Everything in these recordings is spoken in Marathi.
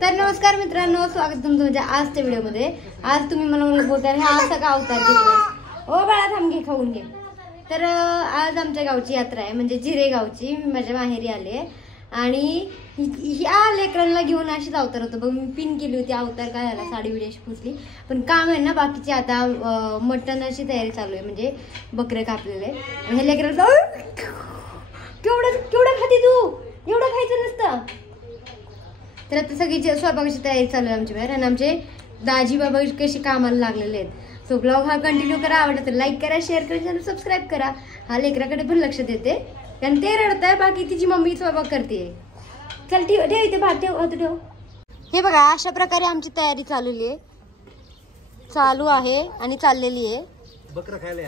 तर नमस्कार मित्रांनो, स्वागत तुमचं माझ्या आजच्या व्हिडिओमध्ये। आज तुम्ही मला बोलताय हा असा का अवतार घेतलाय? ओ बाळा थांब घे, खाऊन घे। तर आज आमच्या गावची यात्रा आहे, म्हणजे जिरे गावची। मी माझ्या माहेरी आले आणि ह्या लेकरांना घेऊन अशीच अवतार होतं बघ। मी पिन केली होती, अवतार काय झाला, साडी बिडी अशी पुसली। पण काम आहे ना बाकीची, आता मटणाची तयारी चालू आहे, म्हणजे बकरे कापलेले। आणि ह्या लेकरांना केवढं खाती तू, एवढं खायचं नसतं। तर आता सगळी स्वयंपाकाची तयारी चालू आहे आमची बाहेर, आणि आमचे दाजी बाबा कशी कामाला लागलेले आहेत। सो ब्लॉग हा कंटिन्यू करा, आवडत तर लाईक करा, शेअर करा, चॅनल सबस्क्राईब करा। हा लेकराकडे पण लक्ष देते, कारण ते रडत आहे, बाकी तिची मम्मी स्वयंपाक करते। चल ठेव ठेव इथे भात ठेव, होतं ठेव। हे बघा अशा प्रकारे आमची तयारी चालू आहे आणि चाललेली आहे। बकरा खायला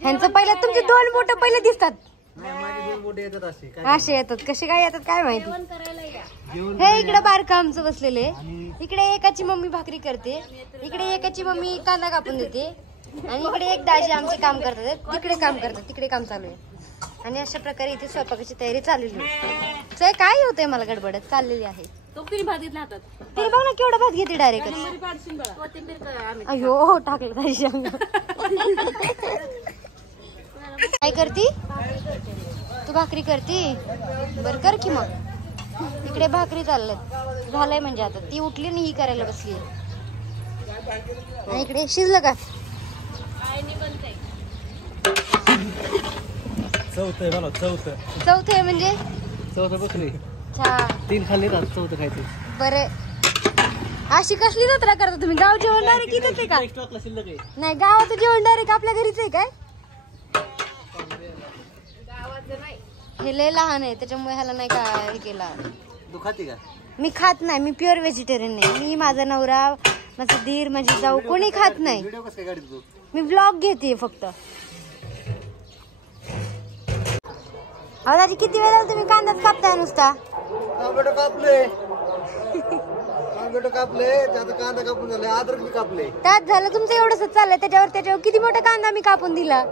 ह्यांचं पहिलं तुमचे दोन बोट पहिले दिसतात, असे येतात, कसे काय येतात काय माहिती। हे इकडे बारका आमचं बसलेले, इकडे एकाची मम्मी भाकरी करते, इकडे एकाची मम्मी कांदा कापून देते, आणि इकडे एक दाजी आमचे काम करतात, तिकडे काम करतात, तिकडे काम चालू आहे। आणि अशा प्रकारे इथे स्वयंपाकाची तयारी चाललेली आहे। काय होतंय मला गडबडत चाललेली आहे। तिने बघ ना केवढा भात घेते डायरेक्ट। अयो टाकलं दाजी काय करती तू? भाकरी करती, बर कर की मग। इकडे भाकरी चालल्यात, झालंय म्हणजे आता ती उठली आणि ही करायला बसली। आणि इकडे शिजलं का? चौथं म्हणजे चौथं बकरी छान, 3 खाल्ली ना, चौथं खायचं। बरे अशी कसली जत्रा करता तुम्ही? गाव जेवण डायरेक्ट इथंच आहे का? नाही, गावाचं जेवण डायरेक्ट आपल्या घरीच आहे काय? हे लय लहान आहे त्याच्यामुळे ह्याला नाही काय केला। तू खाते का? मी खात नाही, मी प्युअर व्हेजिटेरियन आहे। मी, माझा नवरा, माझा दीर, माझी जाऊ कोणी खात नाही। व्हिडिओ कसं काय काढते तू? मी ब्लॉग घेते फक्त। दादी किती वेळा तुम्ही कांदाच कापताय नुसता? टोमॅटो कापले, त्यात कांदा कापून झाले, अद्रक बी कापले। त्यात झालं तुमचं एवढंच चाललंय, त्याच्यावर किती मोठा कांदा मी कापून दिला।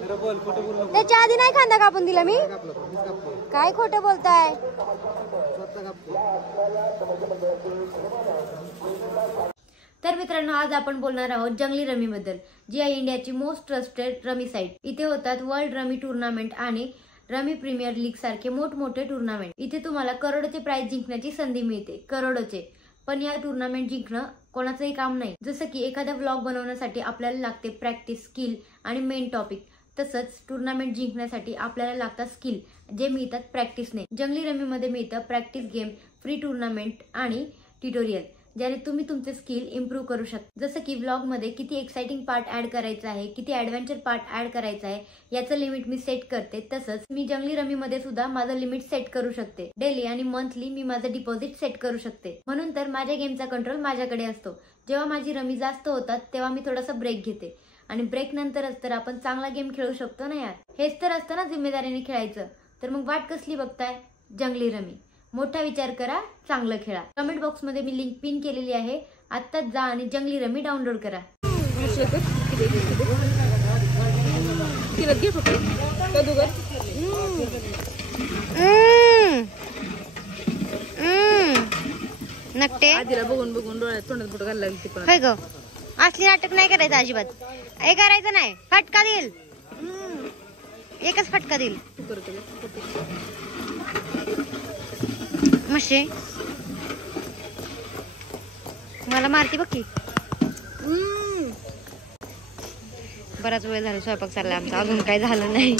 त्याच्या आधी नाही कांदा कापून दिला मी? काय खोटं बोलताय? तर मित्रांनो, आज आपण बोलणार आहोत जंगली रमी बद्दल, जी आहे इंडियाची मोस्ट ट्रस्टेड रमी साइट। इथे होतात वर्ल्ड रमी टुर्नामेंट आणि रमी प्रीमियर लीग सारखे मोठमोठे टुर्नामेंट। इथे तुम्हाला करोडोचे प्राइज जिंकण्याची संधी मिळते, करोडोचे। पण या टुर्नामेंट जिंकणं कोणाचंही काम नाही। जसं की एखादा व्लॉग बनवण्यासाठी आपल्याला लागते प्रॅक्टिस, स्किल आणि मेन टॉपिक, तसंच टुर्नामेंट जिंकण्यासाठी आपल्याला लागतात स्किल, जे मिळतात प्रॅक्टिसने। जंगली रमीमध्ये मिळतं प्रॅक्टिस गेम, फ्री टुर्नामेंट आणि ट्युटोरियल, ज्याने तुम्ही तुमचे स्किल इम्प्रूव्ह करू शकता। जसं की व्लॉग मध्ये किती एक्साइटिंग पार्ट ऍड करायचा आहे, किती ऍडव्हेंचर पार्ट ऍड करायचा आहे, याचं लिमिट मी सेट करते। तसंच मी जंगली रमी मध्ये सुद्धा माझं लिमिट सेट करू शकते। डेली आणि मंथली मी माझं डिपॉझिट सेट करू शकते। म्हणून तर माझ्या गेमचा कंट्रोल माझ्याकडे असतो। जेव्हा माझी रमी जास्त होतात तेव्हा मी थोडासा ब्रेक घेते, आणि ब्रेक नंतरच तर आपण चांगला गेम खेळू शकतो ना यार। हेच तर असतं ना जिम्मेदारीने खेळायचं। तर मग वाट कसली बघताय? जंगली रमी, मोठा विचार करा, चांगलं खेळा। कमेंट बॉक्स मध्ये मी लिंक पिन केलेली आहे, आत्ताच जा आणि जंगली रमी डाउनलोड करा। नकटे बघून डोळ्यात तोंडात बोट घालायला लागली ग। असली नाटक नाही करायचं अजिबात, हे करायचं नाही, फटका देईल, एकच फटका देईल। मशे मला मारती बघ की। बराच वेळ झाला स्वयंपाक चाललाय आमचा, अजून काय झालं नाही।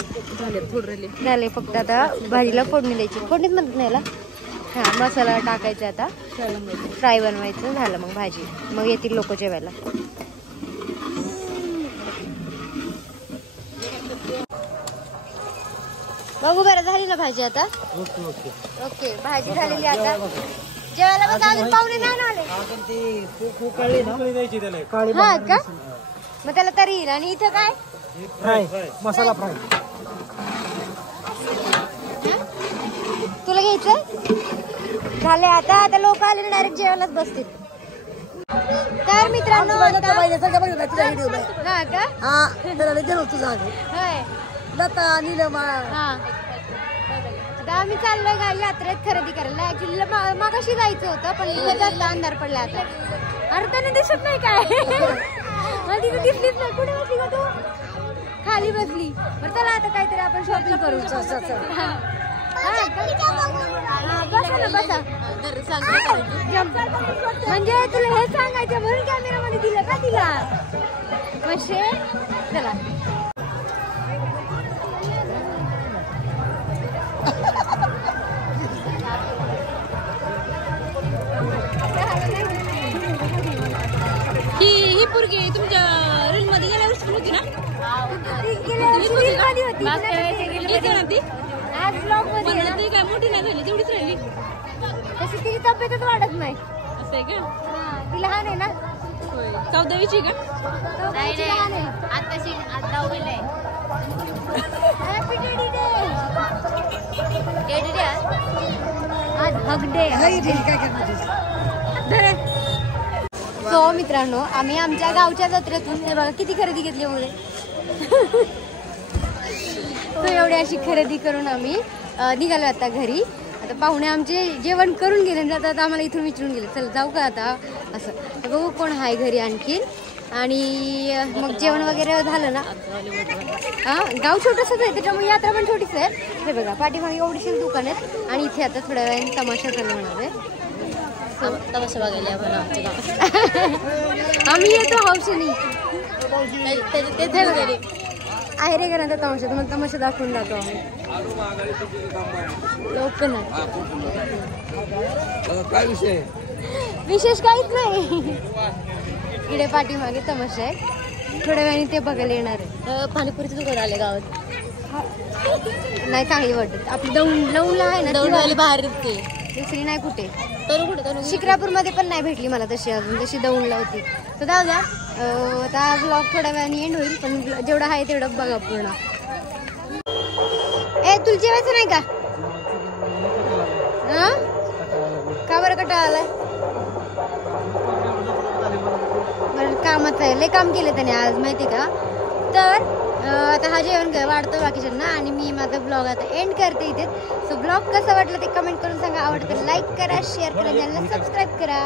झाले फक्त आता भाजीला फोडणी द्यायची, फोडणीच म्हणतात नाही याला, हा मसाला टाकायचा, आता फ्राय बनवायचं, झालं मग भाजी, मग येतील लोक जेवायला। बघू बरं, झाली ना भाजी आता? ओके, भाजी झालेली आता, जेवायला बस। अजून पाहुणे नाही आले, हा का? मग त्याला तरी येईल। आणि इथं काय? फ्राय, मसाला फ्राय। तुला घ्यायचं? झाले आता, आता लोक आले डायरेक्ट जेवायलाच बसतील। तर मित्रांनो, हा का? लता नीलमा आता आम्ही चाललोय का यात्रेत खरेदी करायला. ऍक्च्युली मागाशी जायचं होतं पण इथे जास्त अंधार पडला आता. अरे त्याने दिसत नाही काय मला तिथे दिसलीच नाही. कुठे बसली का तू? खाली बसली. बरं चला आता काहीतरी आपण शॉपिंग करू. बसा ना बसा. म्हणजे तुला हे सांगायचं म्हणून कॅमेरामध्ये दिलं का तिला मशे. चला ही पोरगी तुमच्या रील मध्ये गेल्या वर्षी होती ना? आज ब्लॉग मध्ये ती काय मोठी नाही झाली तेवढीच राहिली. तशी तिची तब्येतच वाढत नाही. असं आहे का? ती लहान आहे ना. 14वीची का? लहान आहे. आताशी आता गेले. Happy teddy day. Teddy day आज हग डे. सो मित्रांनो आम्ही आमच्या गावच्या जत्रेतून हे बघा किती खरेदी घेतली मुले. तो एवढी अशी खरेदी करून आम्ही निघालो आता घरी. आता पाहुणे आमचे जेवण करून गेले जातात आम्हाला इथून विचारून गेले चल जाऊ का आता असं. तर बघू कोण आहे घरी आणखीन. आणि मग जेवण वगैरे झालं ना. गाव छोटंसंच आहे त्याच्यामुळे यात्रा पण छोटीच आहे. हे बघा पाठीमागे एवढीशी दुकान आहेत आणि इथे आता थोड्या वेळाने तमाशा चालू होणार आहे. तमाशा बघायला आम्ही येतो हौशनी ते आहे रे का तमाशा. तुम्हाला तमाशा दाखवून जातो आम्ही. ओपन काय विषय विशेष काहीच नाही. इकडे पाठीमागे तमाशा आहे. थोड्या वेळाने ते बघायला येणार आहे. पाणीपुरीचं दुकान आले गावात. नाही चांगली वाटत आपली दौंडला आहे ना. दौंडवाली बाहेर दुसरी नाही कुठे. तर कुठे शिक्रापूरमध्ये पण नाही भेटली मला तशी अजून जशी दौंडला होती. तर जाऊ द्या. आता ब्लॉग थोड्या वेळाने एंड होईल पण जेवढं आहे तेवढं बघा पूर्ण. ए तुला जेवायचं नाही का? का बरं कटाळा आलाय? बरं कामाचं आहे लय काम केलं त्याने आज माहिती का. तर आता हा जेवण वाढतो बाकीच्यांना आणि मी माझा ब्लॉग आता एंड करते इथे. सो ब्लॉग कसा वाटला ते कमेंट करून सांगा. आवडतं लाईक करा शेअर करा चॅनलला सबस्क्राईब करा.